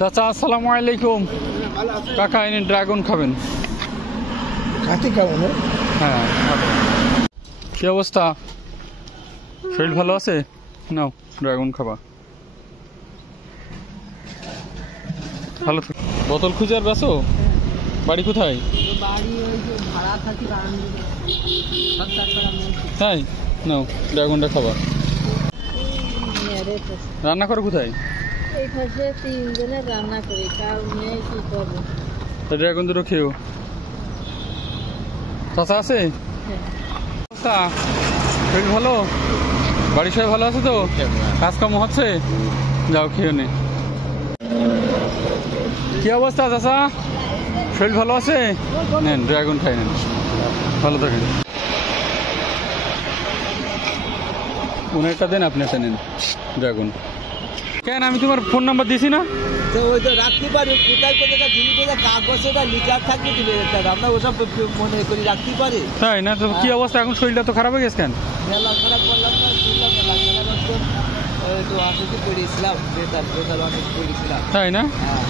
চাচা আসসালামু আলাইকুম। কাকা এনে ড্রাগন খাবেন? হ্যাঁ। কি অবস্থা, শরীর ভালো আছে? নাও ড্রাগন খাবা, ভালো থাকো। বোতল খুঁজে আর বেসো? বাড়ি কোথায়? তাই নাও ড্রাগনটা খাবা। রান্না করো কোথায়? ড্রাগন দুটো খেয়েও। চাচা আছে? শরীর ভালো? বাড়ির সবাই ভালো আছে তো? কাজকর্ম হচ্ছে? যাও খেয়ে নে। কি অবস্থা চাচা, শরীর ভালো আছে? নেন ড্রাগন খাই নেন, ভালো থাকেন। উনারটা দেন, আপনি একটা নেন ড্রাগন। কেন আমি তোমার ফোন নাম্বার দিয়েছি না? ওই তো রাখতে পারি, কোথায় কোথায় জিনিসটা কাগজে লিখার থাকবে দিবে, আমরা ওসব মনে করি রাখতে পারি। তাই না? তো কি অবস্থা এখন, শরীরটা তো খারাপ হয়ে গেছে কেন? মেলা খারাপ করলাম না, শুনলাম মেলা তো অনেক করেছিলাম, বেতার অনেক করেছিলাম। তাই না? হ্যাঁ।